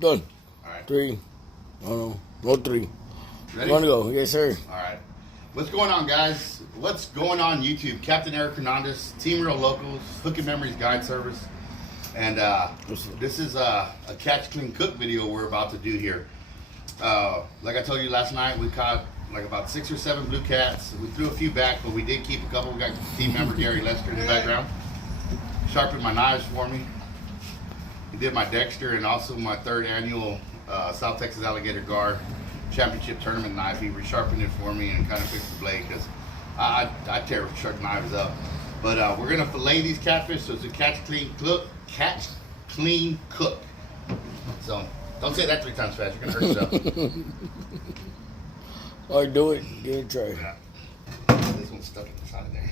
Done. All right. 3. No 3. Ready? You want to go? Yes, sir. All right. What's going on, guys? What's going on YouTube? Captain Eric Hernandez, Team Real Locals, Hooking Memories Guide Service. And this is a catch, clean, cook video we're about to do here. Like I told you last night, we caught like about 6 or 7 blue cats. We threw a few back, but we did keep a couple. We got team member Gary Lester in the background. Sharpened my knives for me. He did my Dexter and also my 3rd annual South Texas Alligator Gar Championship Tournament knife. He resharpened it for me and kind of fixed the blade because I tear sharp knives up. But we're gonna fillet these catfish, so it's a catch, clean, cook. So don't say that 3 times fast. You're gonna hurt yourself. Or do it. Give it a try. Yeah. This one's stuck in the side there.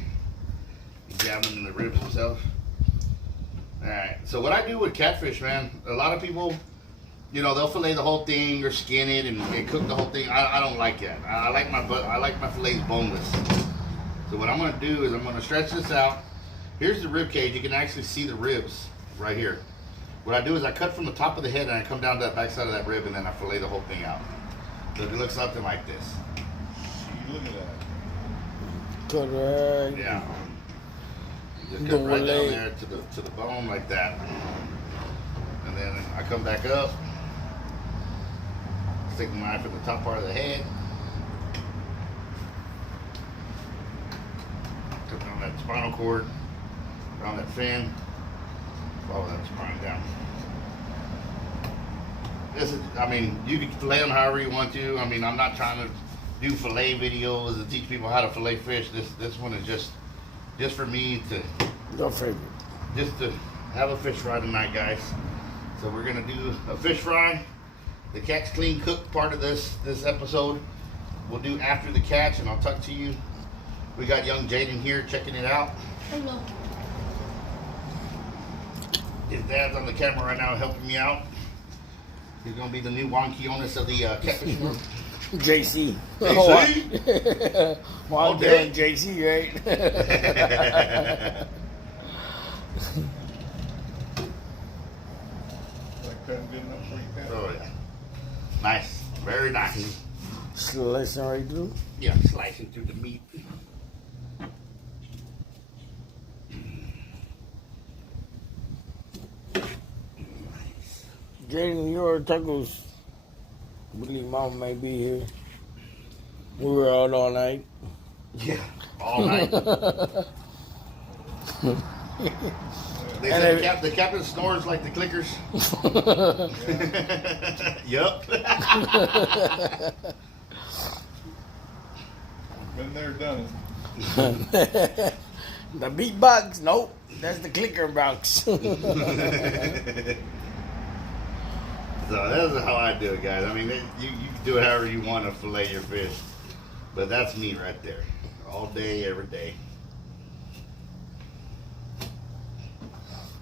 You jab them in the ribs themselves. Alright, so what I do with catfish, man, a lot of people, you know, they'll fillet the whole thing or skin it and cook the whole thing. I don't like that. I like my fillets boneless. So what I'm gonna do is I'm gonna stretch this out. Here's the rib cage. You can actually see the ribs right here. What I do is I cut from the top of the head and I come down to the back side of that rib and then I fillet the whole thing out. So it looks something like this. Look at that. Correct. Yeah. Just cut right down there to the bone like that. And then I come back up, stick the knife in the top part of the head, cut down that spinal cord, around that fin, follow that spine down. This is, I mean, you can fillet them however you want to. I mean, I'm not trying to do fillet videos and teach people how to fillet fish. This one is just for me to, Your favorite. just to have a fish fry tonight, guys. So we're gonna do a fish fry. The catch, clean, cook part of this episode we'll do after the catch, and I'll talk to you. We got young Jaden here checking it out. Hello. His dad's on the camera right now helping me out. He's gonna be the new Juan Quiones of the catfish group. JC. JC? Well, I'm doing JC, right? Like cutting good enough for you, Pat? Oh yeah. Nice. Very nice. Slicing right through. Yeah, slicing through the meat. Jaden, your tacos. I believe Mama may be here. We were out all night. Yeah, all night. They said the captain snores like the clickers. Yup. Been there, done The beatbox? Nope. That's the clicker box. So that's how I do it, guys. I mean, you can do it however you want to fillet your fish. But that's me right there. All day, every day.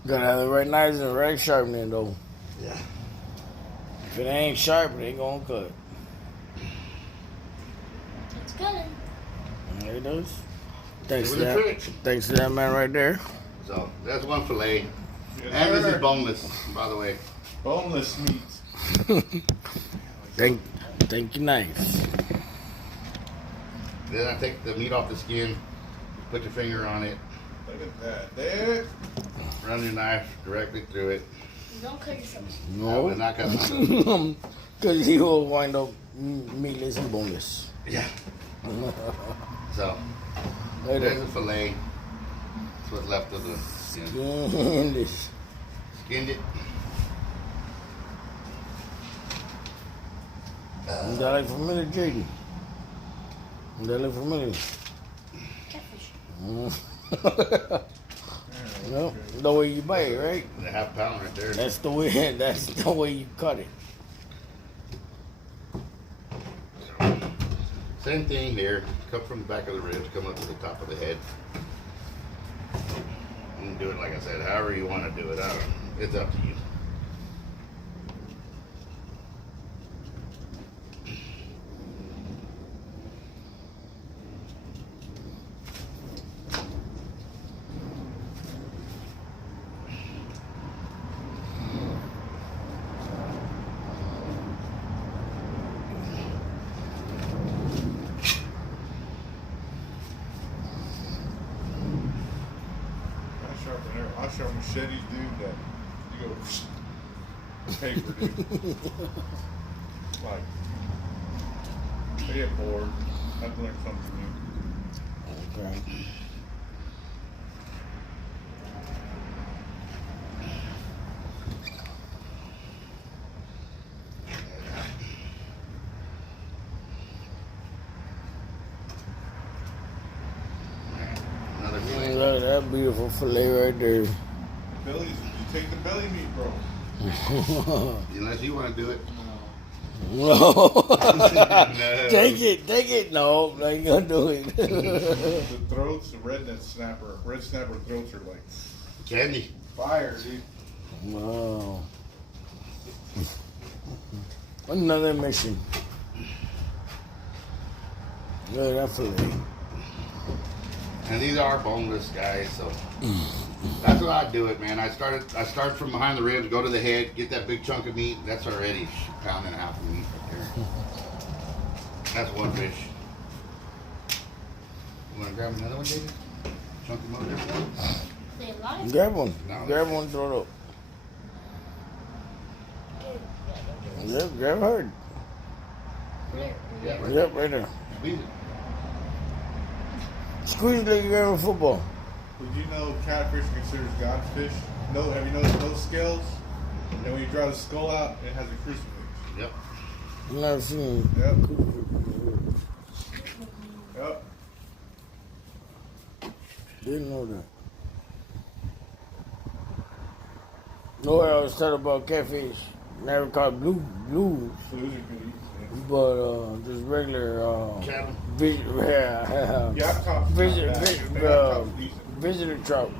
Gotta have the right knives and the right sharpening though. Yeah. If it ain't sharp, it ain't gonna cut. It's good. There it is. Thanks to Doing the that. trick. Thanks to that man right there. So that's one fillet. Yes, And this sir. is boneless, by the way. Boneless meats. Thank you, nice. Then I take the meat off the skin, put your finger on it, Look at that. There. run your knife directly through it. Don't cut yourself. I would No. not cut myself. Because he will wind up meatless and boneless. Yeah. So Right there's there. a fillet. That's what's left of the skin. Boneless. Skinned it. Is that like familiar, Jaden? Is that look familiar? Catfish. Well, the way you bite it, right? The half pound right there. That's the way you cut it. Same thing here. Cut from the back of the ribs, come up to the top of the head. You can do it like I said, however you want to do it. It's up to you. machetes, dude, that you go paper, dude. Like, they get bored. I have to learn something new. Okay. Another fillet. Look at that beautiful fillet right there. Bellies, you take the belly meat, bro. Unless you want to do it. No. Take it. No, I ain't gonna do it. The throats, the red snapper throats are like Candy. fire, dude. Wow. Another mission. Look at that fillet. And these are boneless, guys, so that's what I do it, man. I start from behind the ribs, go to the head, get that big chunk of meat. That's already a pound and a half of meat right there. That's one fish. You want to grab another one, David? Chunk them over there. They alive? Grab one. No, Grab one, throw it up. Yep, grab her. Yeah, right Yep, right there. Squeeze it. Squeeze it like you're grabbing football. Did you know catfish are considered God's fish? No, have you noticed no scales? And when you draw the skull out, it has a crucifix. Yep. I've never seen. Yep. Yep. Didn't know that. No, I was talking about catfish. Never caught blues, Those are good eats, but just regular Cattle. yeah, Yeah, I've caught Visitor, not bad. visitor, They got caught decent. visitor trout.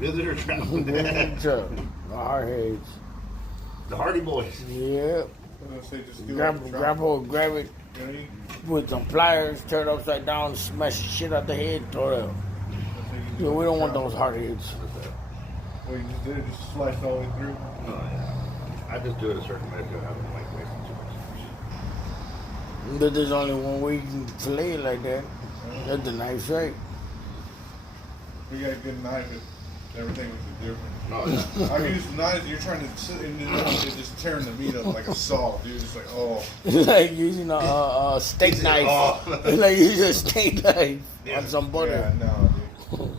Visitor trout. Visitor trout. The hardheads. The Hardy Boys. Yeah. I was gonna say just do Grab like a grab trout. hold, grab it You know what I mean? with some pliers, turn it upside down, smash the shit out the head, throw it out. That's how you do Yeah, we a don't want trout. those hardheads. Well, you just did it, just sliced all the way through. Oh, yeah. I just do it a certain way so I don't like wasting too much. But there's only one way you can fillet it like that. That's the knife shape. We got a good knife, but everything was different. No, yeah. I've used knives, you're trying to sit in the it's just tearing the meat up like a saw, dude. It's like, oh. It's like using a steak knife. Oh. It's like using a steak knife Yeah. on some butter. Yeah, no, dude.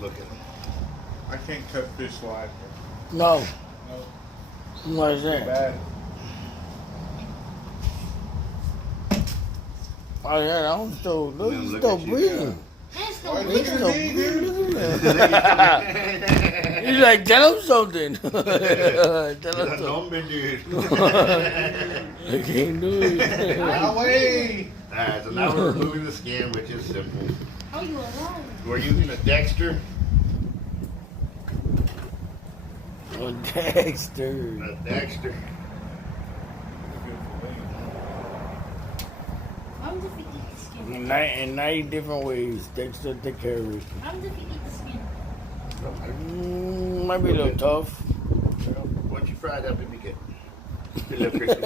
Look at them. I can't cut fish live, bro. No. No, What is that? bad. Oh yeah, that one's still, Man, he's look still at you. breathing. Hands Why, don't look breathe. at Still me, dude. breathing. He's like, tell him something. Tell him something. Nombre, dude. I can't do it. Away! Alright, so now we're removing the skin, which is simple. How you alive? We're using a Dexter. Oh, Dexter. A Dexter. I'm the 50 skin. In 90 different ways, Dexter take care of it. I'm the 50 skin. Might be a little tough. Once you fry it up, it'll be good. Be a little crispy.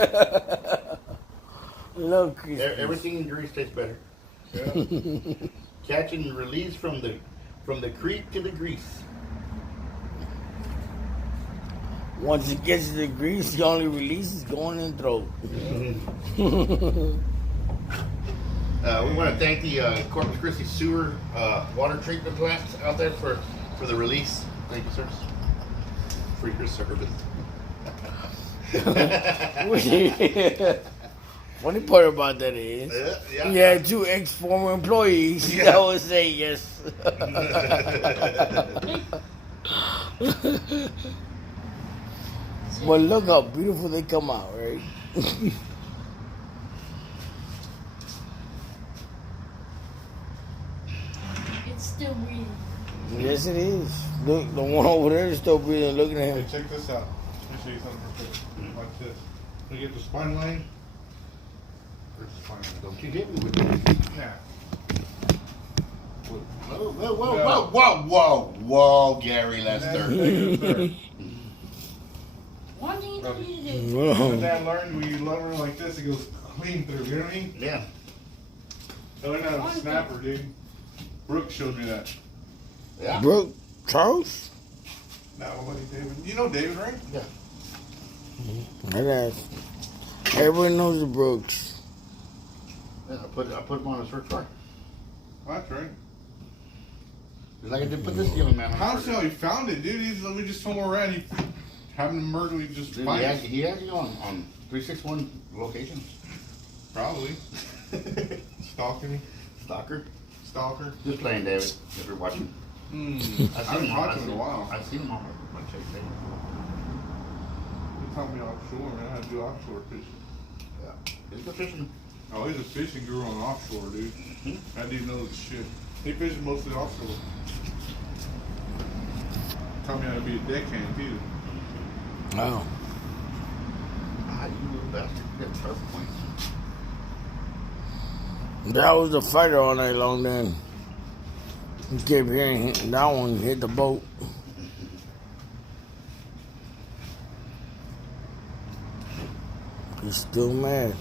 Love crispy. Everything in grease tastes better. Yeah. Catch and release from the creek to the grease. Once it gets to the grease, the only release is going in the throat. We want to thank the Corpus Christi Sewer Water Treatment Plant out there for the release. Thank you, sir, for your service. Funny part about that is, Yeah. you had two ex-former employees Yeah. that would say yes. But look how beautiful they come out, right? It's still breathing. Yes, it is. Look, the one over there is still breathing, looking at Hey, him. check this out. Let me show you something real quick. Like this. You get the spine line. Where's the spine line? Don't you hit me with that. Yeah. Whoa, whoa, whoa, whoa, whoa, whoa, Gary Lester. One thing you told me to do. My Whoa. dad learned when you lever it like this, it goes clean through. You know what I mean? Yeah. I learned how to snapper, dude. Brooke showed me that. Yeah. Brooke, Charles? No, buddy, David. You know David, right? Yeah. That ass. Everyone knows the Brooks. Yeah, I put him on a search bar. That's right. Just like I did put this young man on How a search how he found it, dude? He's let me just told him where at. He having him murderly just Dude, find it. he has you on 361 locations. Probably. Stalking me. Stalker. Stalker. Just playing, David, if you're watching. Hmm. I've I seen haven't him talked to him in a while. I've seen him on my chick thing. He taught me offshore, man. How to do offshore fishing. Yeah. He's good fishing. Oh, he's a fishing guru on offshore, dude. That dude knows shit. He fishes mostly offshore. Taught me how to be a deckhand, too. Wow. Ah, you little bastard. You got turf points. That was the fighter all night long then. He kept hearing that one hit the boat. He's still mad.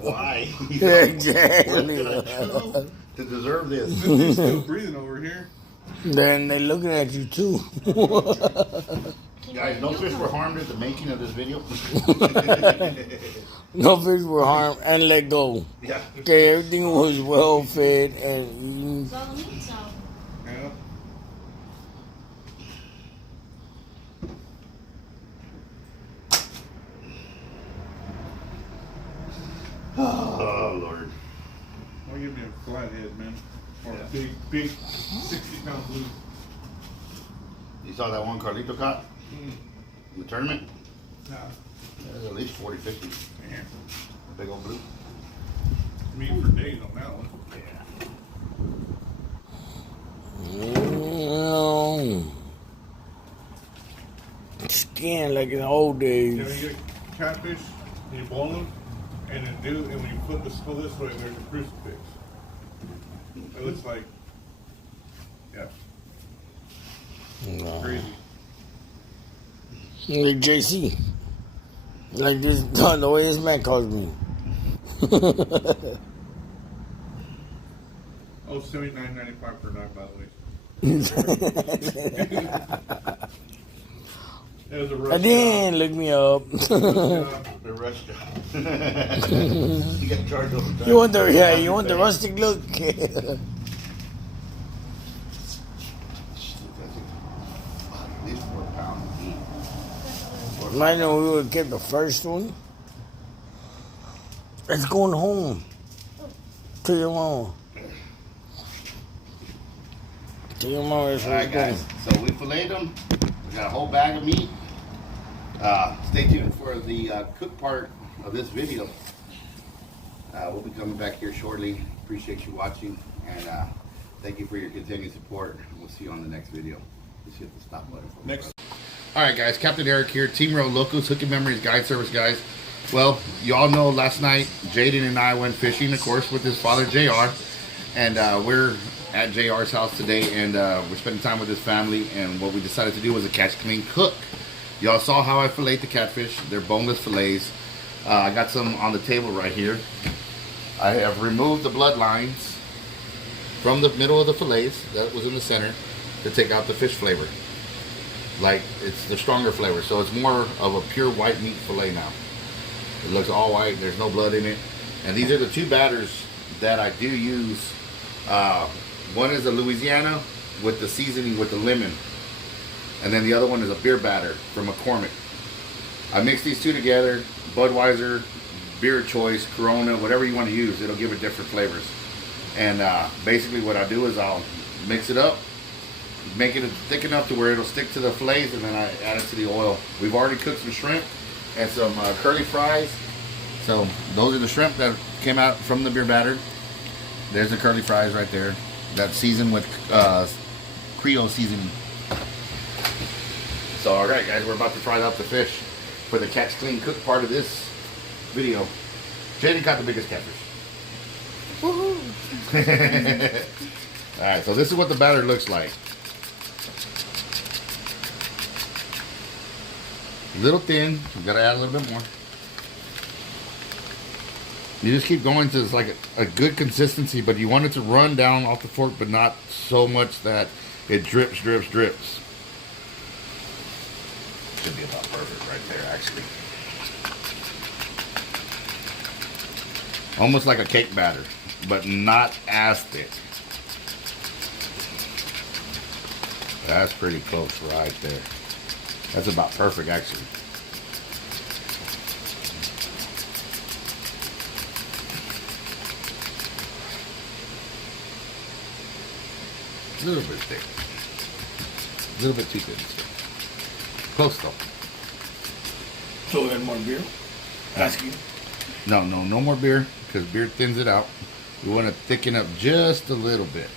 Why? Exactly. What did I do to deserve this? He's still breathing over here. Then they looking at you too. Guys, no fish were harmed at the making of this video. No fish were harmed and let go. Yeah. Okay, everything was well fed and eaten. It's all the meat's out. Yeah. Oh, Lord. Why give me a flathead, man? Or Yeah. a big 60-pound blue. You saw that one Carlito caught Mm. in the tournament? Nah. There's at least 40, 50. Man. A big old blue. Meat for days on that one. Skin like in the old You know, days. you get catfish, and you boil them, and when you flip the skull this way, there's a crucifix. It looks like, yeah, No. crazy. Like JC. Like this, the way this man calls me. Oh, $79.95 per night, by the way. It was a rush And then look me up. job. The rush job. You got charged over time. You want the rustic look? At least 4 pounds of meat. Imagine we would get the first one. It's going home to your mom. To your mom. That's All where right, it's going. guys. So we filleted them. We got a whole bag of meat. Stay tuned for the cook part of this video. We'll be coming back here shortly. Appreciate you watching, and thank you for your continued support. We'll see you on the next video. Just hit the stop button. For me, Next. all right, guys. Captain Eric here. Team Real Locals, Hooking Memories Guide Service, guys. Well, you all know last night Jaden and I went fishing, of course, with his father JR, and we're at JR's house today, and we're spending time with his family. And what we decided to do was a catch, clean, cook. Y'all saw how I fillet the catfish. They're boneless fillets. I got some on the table right here. I have removed the bloodlines from the middle of the fillets that was in the center to take out the fish flavor. Like, it's the stronger flavor, so it's more of a pure white meat fillet now. It looks all white, there's no blood in it. And these are the two batters that I do use. One is a Louisiana with the seasoning with the lemon. And then the other one is a beer batter from McCormick. I mix these two together, Budweiser, beer choice, Corona, whatever you want to use, it'll give it different flavors. And basically what I do is I'll mix it up, make it thick enough to where it'll stick to the fillets, and then I add it to the oil. We've already cooked some shrimp and some curly fries. So those are the shrimp that came out from the beer batter. There's the curly fries right there. That's seasoned with Creole seasoning. So all right, guys, we're about to fry up the fish for the catch, clean, cook part of this video. Jaden caught the biggest catfish. Woohoo! All right, so this is what the batter looks like. A little thin. You gotta add a little bit more. You just keep going to it's like a good consistency, but you want it to run down off the fork, but not so much that it drips, drips, drips. Should be about perfect right there, actually. Almost like a cake batter, but not as thick. That's pretty close right there. That's about perfect, actually. A little bit thick. A little bit too thin. Close though. So add more beer. Ask you. No more beer, because beer thins it out. We want to thicken up just a little bit.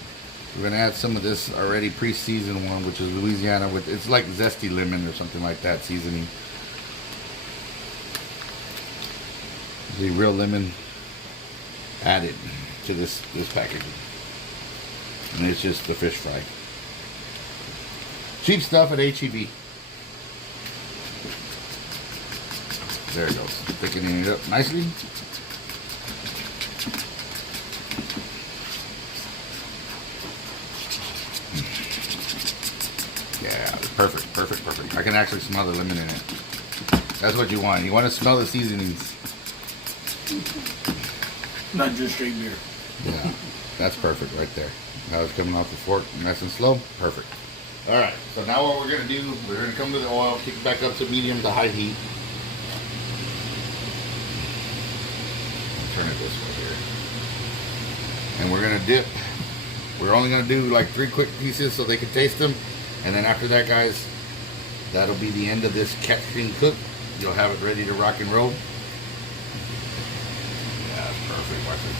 We're gonna add some of this already pre-seasoned one, which is Louisiana with it's like zesty lemon or something like that seasoning. The real lemon added to this packaging, and it's just the fish fry. Cheap stuff at HEB. There it goes, thickening it up nicely. Yeah, perfect, perfect, perfect. I can actually smell the lemon in it. That's what you want. You want to smell the seasonings. Not just straight beer. Yeah, that's perfect right there. Now it's coming off the fork, nice and slow. Perfect. All right, so now what we're gonna do, we're gonna come to the oil, kick it back up to medium to high heat. Turn it this way here. And we're gonna dip. We're only gonna do like 3 quick pieces so they can taste them. And then after that, guys, that'll be the end of this catch, clean, cook. You'll have it ready to rock and roll. Yeah, that's perfect. Watch it.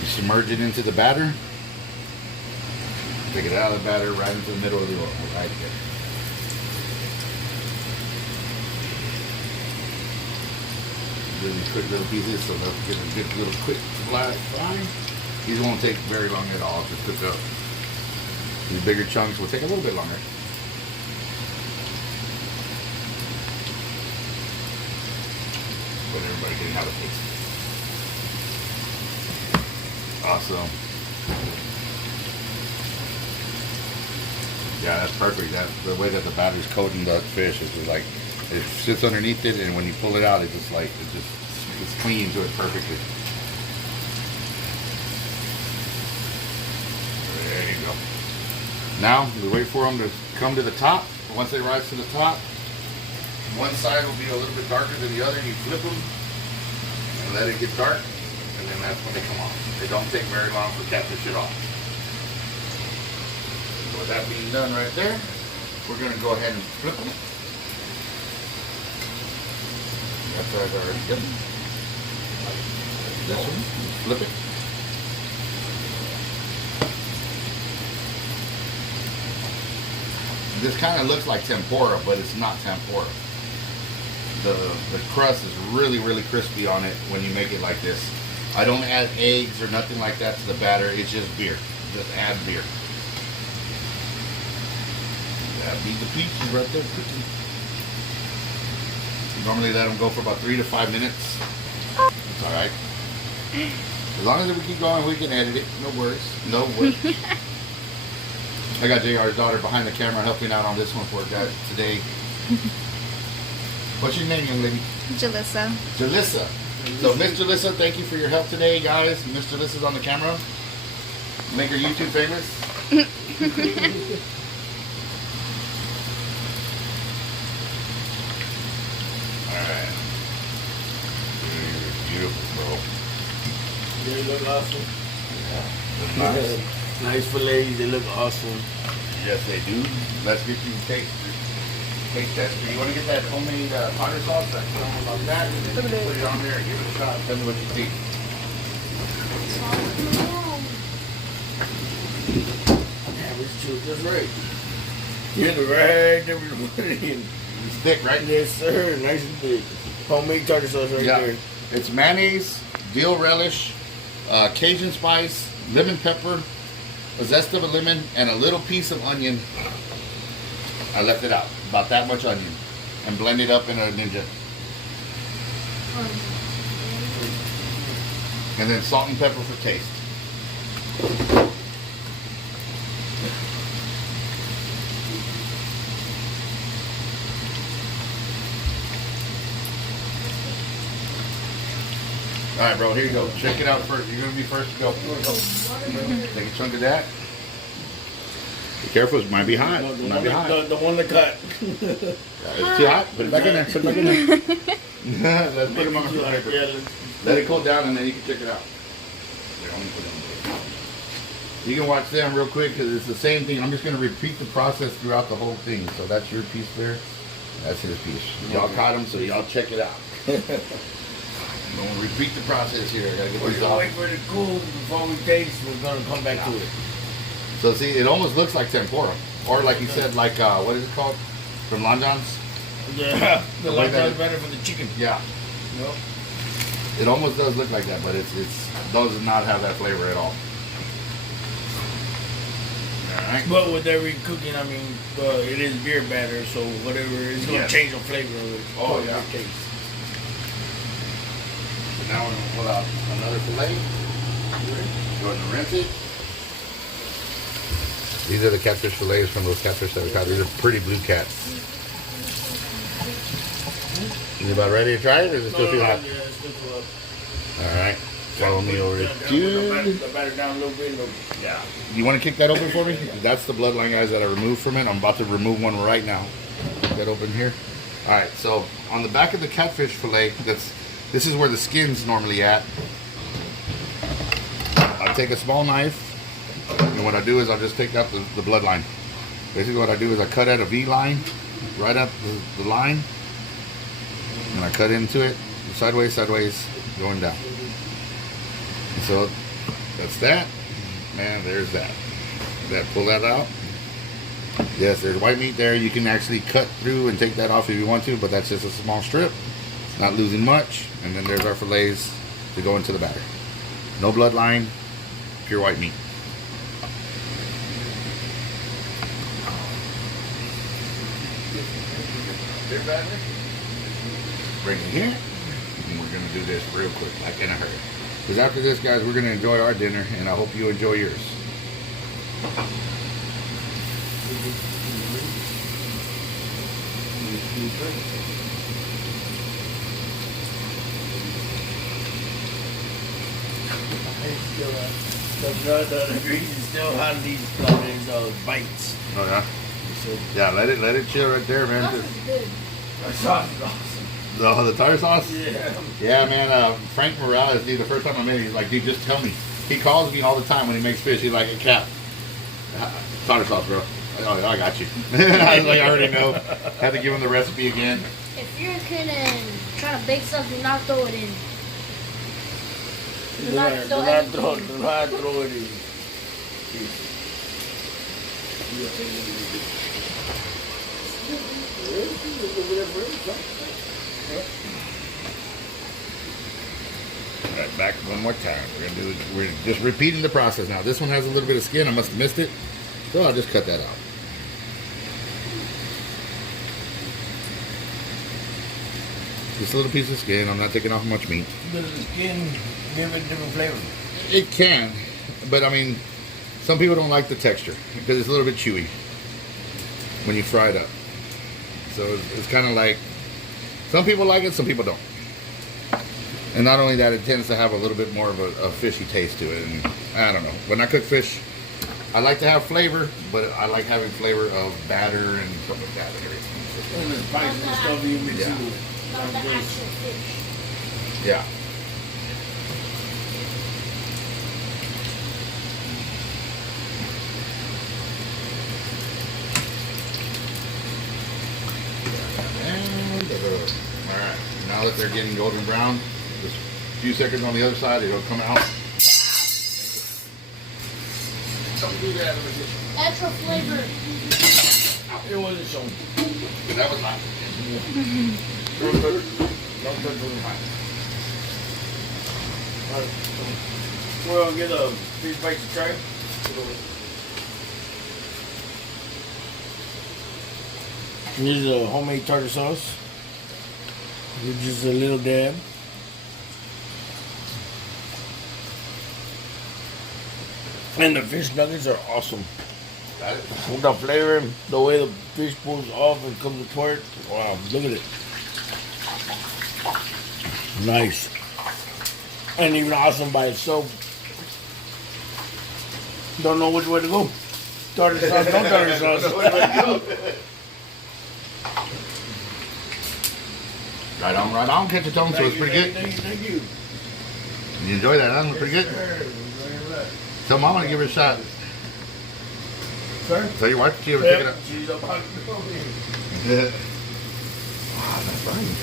You submerge it into the batter. Take it out of the batter right into the middle of the oil, right there. Really quick little pieces, so they'll get a good little quick fry. These won't take very long at all to cook up. These bigger chunks will take a little bit longer. But everybody getting how to taste. Awesome. Yeah, that's perfect. That's the way that the batter's coating the fish is just like it sits underneath it, and when you pull it out, it's just like it's clinging to it perfectly. There you go. Now we wait for them to come to the top. Once they rise to the top, one side will be a little bit darker than the other. You flip them and let it get dark, and then that's when they come off. They don't take very long for catfish at all. So with that being done right there, we're going to go ahead and flip them. That's right, already done. This one, flip it. This kind of looks like tempura, but it's not tempura. The crust is really, really crispy on it when you make it like this. I don't add eggs or nothing like that to the batter. It's just beer. Just add beer. That beat the peaches right there. Normally let them go for about 3 to 5 minutes. It's all right. As long as we keep going, we can edit it. No worries. No worries. I got JR's daughter behind the camera helping out on this one for guys today. What's your name, young lady? Jalissa. Jalissa. So, Miss Jalissa, thank you for your help today, guys. Miss Jalissa's on the camera. Make her YouTube famous. Alright. Beautiful, bro. They look awesome. Nice. Nice fillets. They look awesome. Yes, they do. Let's get you a taste test. You want to get that homemade tartar sauce? I don't know about that. Put it on there. Give it a shot. Tell me what you think. Yeah, it's too just right. You're the right there we put it in. It's thick, right? Yes, sir. Nice and thick. Homemade tartar sauce right Yeah. there. It's mayonnaise, dill relish, Cajun spice, lemon pepper, a zest of a lemon, and a little piece of onion. I left it out. About that much onion. And blend it up in a Ninja. And then salt and pepper for taste. All right, bro, here you go. Check it out first. You're going to be first to go. Take a chunk of that. Be careful, it might be hot. No, It might be hot. the one that cut. It's too hot. Put it back in there. Put it back in there. Let's put them on the refrigerator. Yeah, Let it cool down and then you can check it out. Here, I'm gonna put them on. You can watch them real quick because it's the same thing. I'm just going to repeat the process throughout the whole thing. So that's your piece there. That's his piece. Y'all caught them, so y'all check it out. I'm going to repeat the process here. I got to get we're these gonna off. wait for it to cool before we taste. We're gonna come back to it. So see, it almost looks like tempura. Or like you said, like, what is it called? From Long John's? Yeah, the way light that is it- better for the chicken. Yeah. Yep. It almost does look like that, but it does not have that flavor at all. Alright. But with every cooking, I mean, it is beer batter, so whatever, it's gonna Yes. change the flavor of it. Oh, of yeah. the taste. So now we're going to pull out another fillet. Go ahead and rinse it. These are the catfish fillets from those catfish that we caught. These are pretty blue cats. You about ready to try it, or is it still too hot? Yeah, it's still too hot. Alright. Follow me over Yeah, here. the batter down a little bit. Yeah. You want to kick that open for me? That's the bloodline, guys, that I removed from it. I'm about to remove one right now. Kick that open here. Alright, so on the back of the catfish fillet, this is where the skin's normally at. I'll take a small knife, and what I do is I'll just take out the bloodline. Basically what I do is I cut at a V line, right up the line, and I cut into it, sideways, going down. And so that's that, and there's that. Pull that out. Yes, there's white meat there. You can actually cut through and take that off if you want to, but that's just a small strip, not losing much. And then there's our fillets to go into the batter. No bloodline, pure white meat. Bring it here, and we're gonna do this real quick, like in a hurry. Because after this, guys, we're gonna enjoy our dinner, and I hope you enjoy yours. The grease is still hot in these bites. Oh yeah. So, Yeah, let it chill right there, man. Sauce is good. the sauce is awesome. The tartar sauce. Yeah. Yeah, man. Frank Morales, dude, the first time I met him, he's like, dude, just tell me. He calls me all the time when he makes fish. He's like, hey, Cap, tartar sauce, bro. Oh, I got you. I was like, I already know. Had to give him the recipe again. If you're a kid and trying to bake something, do not throw it in. Do not throw it in. All right, back one more time. We're just repeating the process now. This one has a little bit of skin. I must have missed it. So I'll just cut that out. Just a little piece of skin. I'm not taking off much meat. Does the skin give it different flavor? It can, but I mean, some people don't like the texture because it's a little bit chewy when you fry it up. So it's kind of like, some people like it, some people don't. And not only that, it tends to have a little bit more of a fishy taste to it. And I don't know. When I cook fish, I like to have flavor, but I like having flavor of batter and stuff like that. And the spice and stuff you mix Yeah. it with. Not the actual fish. Yeah. Now that they're getting golden brown, just a few seconds on the other side, it'll come out. Don't do that. Extra flavor. It wasn't shown. That was hot. Don't touch it. Alright, we'll get a fish bite to try. Here's a homemade tartar sauce. With just a little dab. And the fish nuggets are awesome. With the flavor, the way the fish pulls off and comes apart. Wow, look at it. Nice. And even awesome by itself. Don't know which way to go. Tartar sauce, no tartar sauce. Right on, catch a tone, so it's pretty good. Thank you. You enjoy that, huh? Pretty good. Tell Mama to give it a shot. Sir? Tell your wife to give it a She's up on Yeah. Wow, that's right.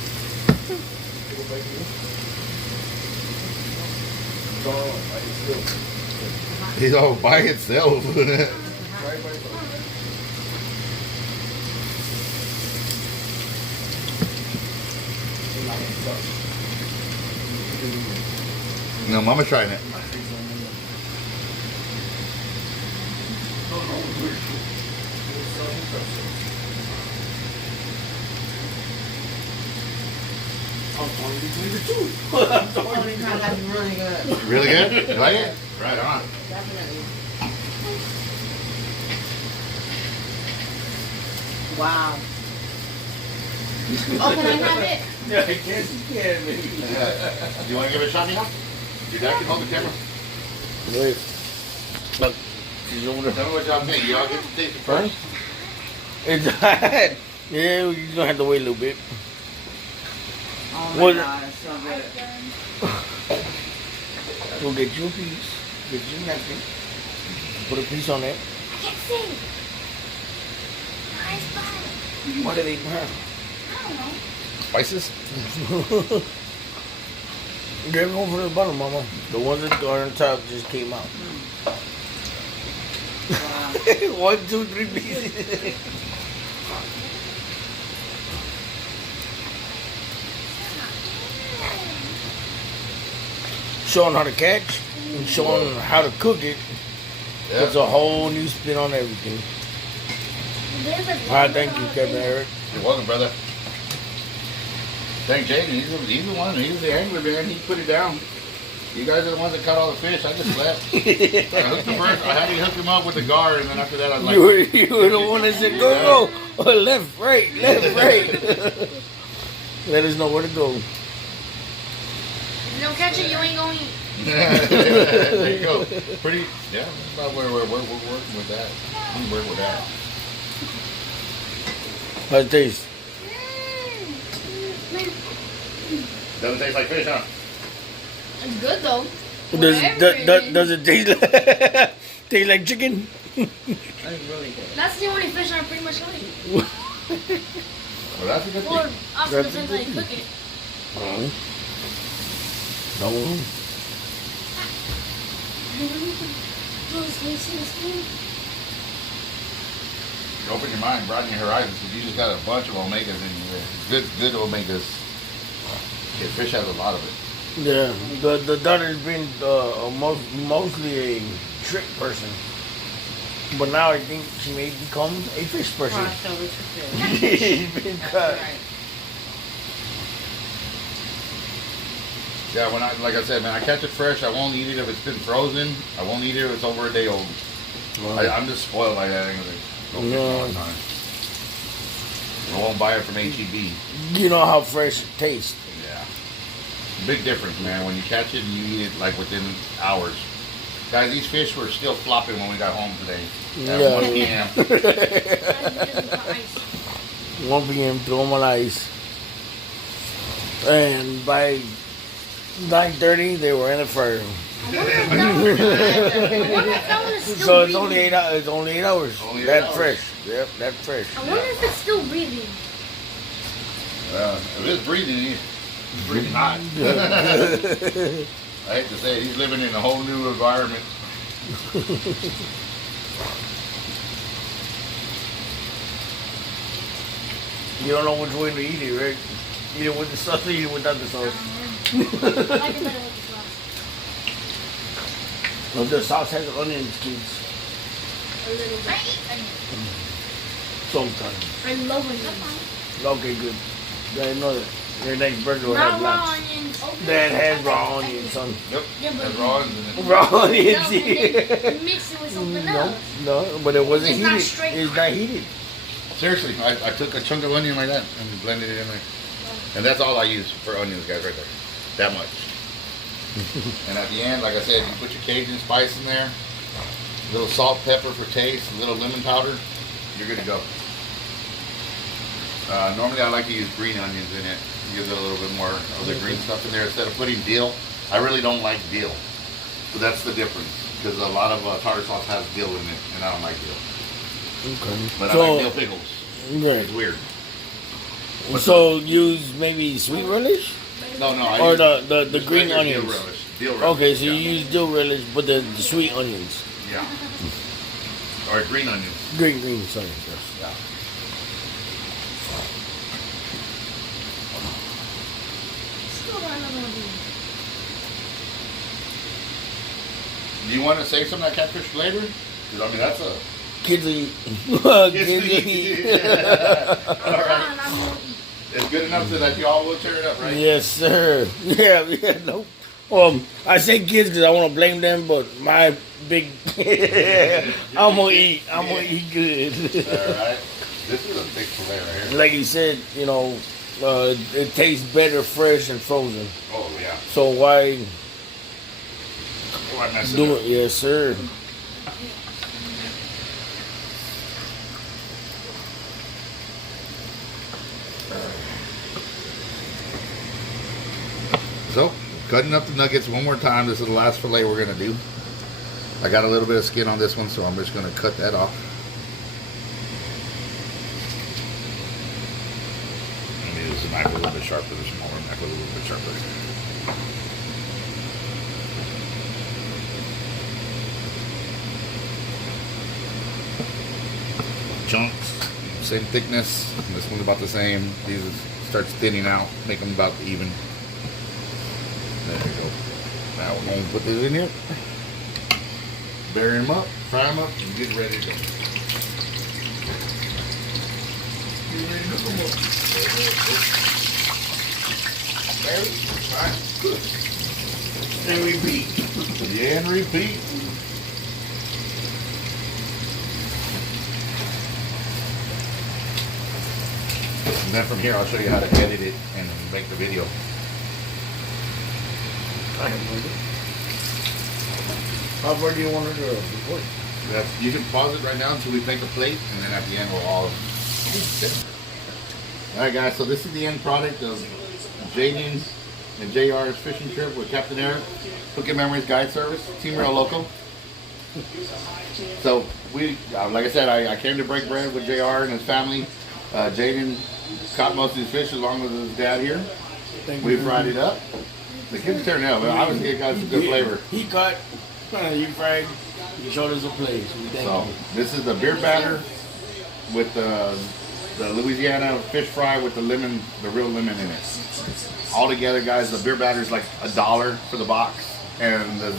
He's all by itself. No, Mama's trying it. Really good. Really good? You like it? Right on. Definitely. Wow. Oh, can I have it? Yeah, you can, maybe. Do you want to give it a shot, Nina? Your dad can hold the camera. Wait. Look, she's over there. Tell me what y'all think. Y'all get to taste it first. It's hot. Yeah, you're gonna have to wait a little bit. Oh my What- God, it's so good. We'll get you a piece. Get you a napkin. Put a piece on it. I can't see. Nice bite. What do they have? I don't know. Spices? They're going for the bottom, Mama. The ones that are on top just came out. Wow. 1, 2, 3 pieces. Showing how to catch and showing how to cook it. It's a whole new spin on everything. There's a Alright, thank you, Kevin Eric. You're welcome, brother. Thank Jaden. He's the one. He's the angler, man. He put it down. You guys are the ones that caught all the fish. I just left. I hooked him first. I had to hook him up with the guard, and then after that, I was like, You were the one that said, go. Oh, left, right. Let us know where to go. If you don't catch it, you ain't going to eat. there you go. Pretty, yeah, that's about where we're working with that. Where we're at. How's it taste? Doesn't taste like fish, huh? It's good though. Does it taste like chicken? That's really good. That's the only fish I pretty much like. Well, that's a good Or thing. also That's depends how you cook it. No. Open your mind, broaden your horizons, because you just got a bunch of omegas in you. Good omegas. Okay, fish has a lot of it. Yeah, the daughter's been mostly a trick person, but now I think she may become a fish person. Crossed over to fish. She's been cut. Right. Yeah, like I said, man, I catch it fresh. I won't eat it if it's been frozen. I won't eat it if it's over a day old. I'm just spoiled like that. No. I won't buy it from HEB. You know how fresh it tastes. Yeah. Big difference, man. When you catch it and you eat it like within hours. Guys, these fish were still flopping when we got home today. At Yeah. 1 p.m. 1 p.m. throw them on ice, and by 9:30 they were in the fryer. I wonder if that one is still So it's breathing. only 8 hours. It's only 8 hours. Only 8 That hours. fresh. Yep, that fresh. I wonder if it's still breathing. If it's breathing, Freaking hot. I hate to say it, he's living in a whole new environment. You don't know which way to eat it, right? Eat it with the sauce or eat it without the sauce. I like it better with the sauce. No, the sauce has onions, kids. A little bit. Sometimes. I love onions. Okay, good. I know that. Your next burger will Not have raw lots. onions. Okay. That has raw onions, son. Yep. Yeah, but That's raw onions in it. Raw No, onions, and yeah. then mix it with something No, else. no, but it wasn't It's not heated. straight. It's not heated. Seriously, I took a chunk of onion like that and blended it in there. And that's all I use for onions, guys, right there. That much. And at the end, like I said, you put your Cajun spice in there, a little salt, pepper for taste, a little lemon powder, you're good to go. Normally I like to use green onions in it. Use a little bit more of the green stuff in there instead of putting dill. I really don't like dill. So that's the difference. Because a lot of tartar sauce has dill in it, and I don't like dill. Okay. But I So, like dill pickles. right. It's weird. So use maybe sweet relish? No, I Or use the just green regular onions? Dill relish. Dill relish. Okay, so yeah. you use dill relish, but the sweet onions. Yeah. Or green onions. Green, sorry. Yes. Yeah. Still got another one. Do you want to save some of that catfish for later? Because I mean that's a. Kids eat. Kids eat. All Come right. on, I'm gonna eat. It's good enough so that you all will tear it up, right? Yes, sir. Yeah, no. I say kids because I want to blame them, but my big, I'm gonna eat good. All right. This is a thick fillet right here. Like you said, it tastes better fresh and frozen. Oh yeah. So why Why mess it do up? it? Yes, sir. So, cutting up the nuggets one more time. This is the last fillet we're gonna do. I got a little bit of skin on this one, so I'm just gonna cut that off. I need this knife a little bit sharper, the smaller knife a little bit sharper. Chunks, same thickness. This one's about the same. These starts thinning out, make them about even. There you go. Now we're going to put this in here. Bury them up, fry them up, and get ready to go. Get ready to come up. Bury, fry, cook. And repeat. Yeah, and repeat. And then from here, I'll show you how to edit it and make the video. How far do you want to record? You can pause it right now until we make a plate, and then at the end we'll all. All right, guys. So this is the end product of Jaden and JR's fishing trip with Captain Eric, Cooking Memories Guide Service, Team Real Local. So we, like I said, I came to break bread with JR and his family. Jaden caught most of his fish along with his dad here. We fried it up. The kids turned out, but obviously it got some good flavor. He cut, you fried, you showed us a place. We thank So you. this is the beer batter with the Louisiana fish fry with the lemon, the real lemon in it. All together, guys, the beer batter is like $1 for the box, and the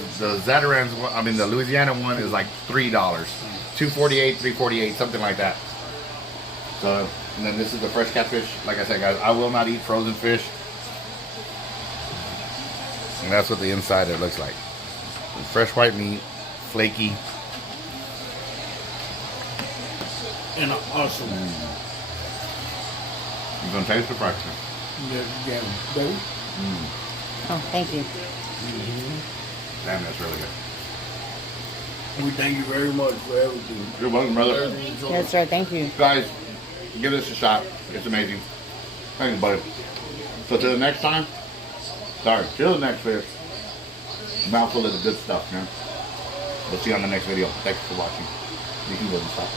Zatarain's one, I mean the Louisiana one is like $3, $2.48, $3.48, something like that. So, and then this is the fresh catfish. Like I said, guys, I will not eat frozen fish. And that's what the inside it looks like. Fresh white meat, flaky. And awesome. You gonna taste the price? Yeah, baby. Oh, thank you. Damn, that's really good. We thank you very much for everything. You're welcome, brother. Everything's so- Yes, sir. Thank you. Guys, give this a shot. It's amazing. Thanks, buddy. So till the next time, till the next fish, mouthful of the good stuff, man. We'll see you on the next video. Thanks for watching. You can go and stop it.